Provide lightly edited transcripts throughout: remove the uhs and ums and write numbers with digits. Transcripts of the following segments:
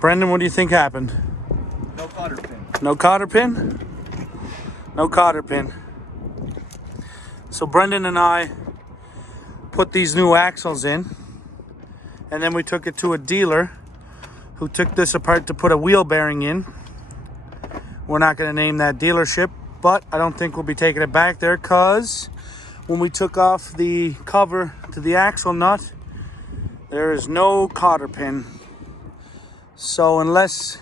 Brendan, what do you think happened? No cotter pin. No cotter pin? No cotter pin. So Brendan and I put these new axles in, and then we took it to a dealer who took this apart to put a wheel bearing in. We're not going to name that dealership, but I don't think we'll be taking it back there because when we took off the cover to the axle nut, there is no cotter pin. So unless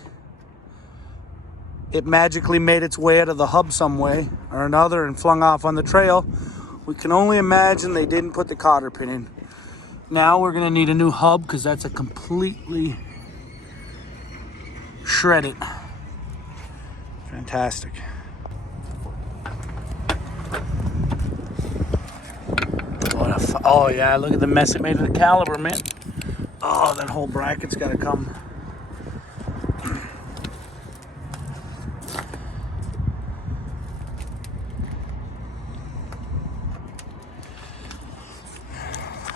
it magically made its way out of the hub some way or another and flung off on the trail, we can only imagine they didn't put the cotter pin in. Now we're going to need a new hub because that's a completely shredded. Fantastic. Oh yeah, look at the mess it made of the caliber, man. Oh, that whole bracket's got to come.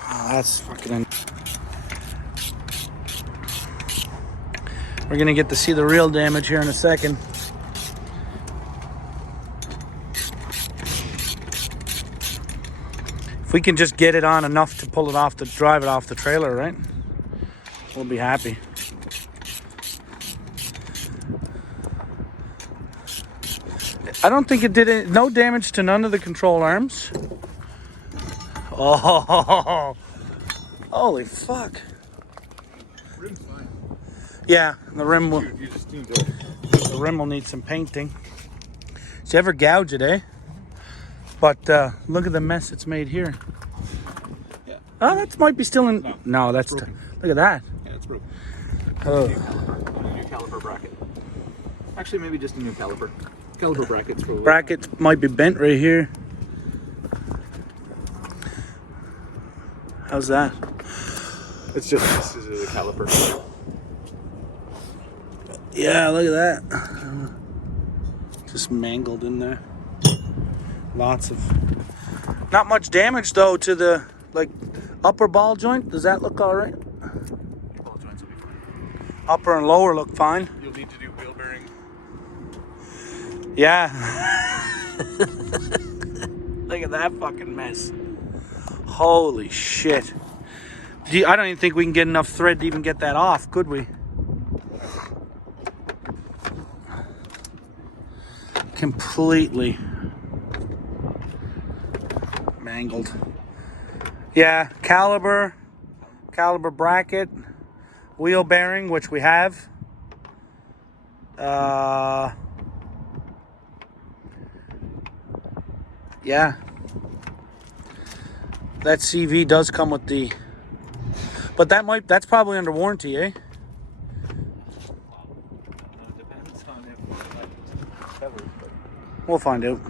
Oh, that's fucking... We're gonna get to see the real damage here in a second. If we can just get it on enough to pull it off, to drive it off the trailer, right? We'll be happy. I don't think it did no damage to none of the control arms. Oh, holy fuck. Rim's fine. Yeah, the rim will... You just need to... The rim will need some painting. Did you ever gouge it, eh? But look at the mess it's made here. Yeah. Oh, that might be still in... No, that's... Look at that. Yeah, it's broken. Oh. A new caliper bracket. Actually, maybe just a new caliper. Caliper brackets for... Bracket might be bent right here. How's that? It's just this is a caliper. Yeah, look at that. Just mangled in there. Lots of... Not much damage, though, to the, like, upper ball joint. Does that look all right? Ball joints will be fine. Upper and lower look fine. You'll need to do wheel bearing. Yeah. Look at that fucking mess. Holy shit. I don't even think we can get enough thread to even get that off, could we? Completely mangled. Yeah, caliber bracket, wheel bearing, which we have. Yeah. That CV does come with the... But that's probably under warranty, eh? Depends on if covered, but... We'll find out.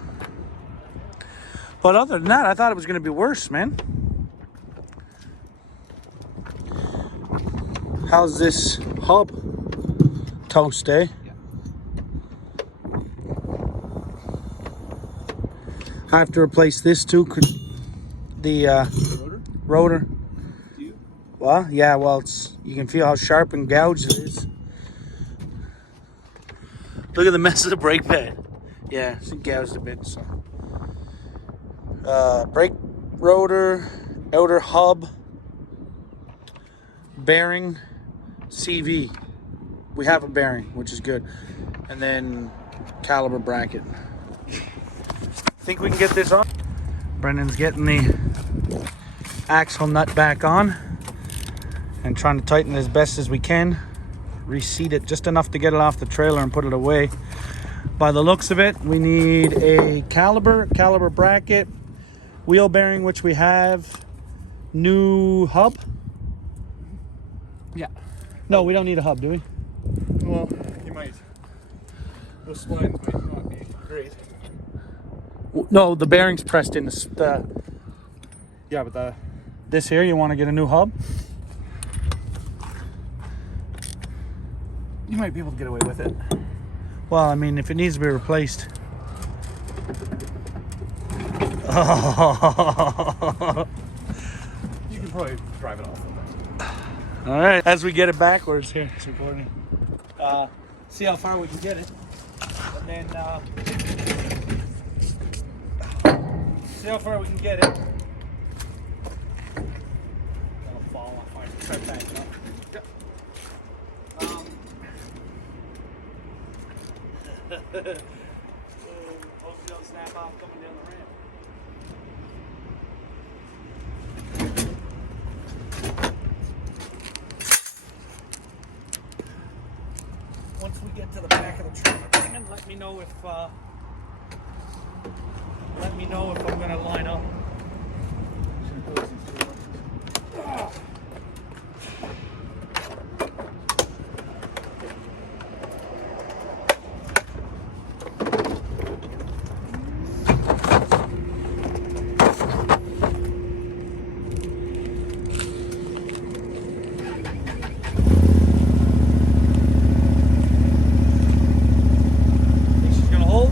But other than that, I thought it was going to be worse, man. How's this hub? Toast, eh? Yeah. I have to replace this too. The Rotor? rotor. Do you? Well, yeah, well, you can feel how sharp and gouged it is. Look at the mess of the brake pad. Yeah, it's gouged a bit, so. Brake rotor, outer hub, bearing, CV. We have a bearing, which is good. And then caliber bracket. Think we can get this on? Brendan's getting the axle nut back on and trying to tighten it as best as we can. Reseat it just enough to get it off the trailer and put it away. By the looks of it, we need a caliber bracket, wheel bearing, which we have, new hub. Yeah. No, we don't need a hub, do we? Well, you might. Those splines might not be great. No, the bearing's pressed in Yeah, but this here. You want to get a new hub? you might be able to get away with it. Well, I mean, if it needs to be replaced. You can probably drive it off. All right, as we get it backwards here, it's recording. see how far we can get it, and then see how far we can get it. That'll fall off. I try back up. Hopefully it'll snap off coming down the ramp. Once we get to the back of the truck, Brendan, let me know if I'm gonna line up. Think she's gonna hold?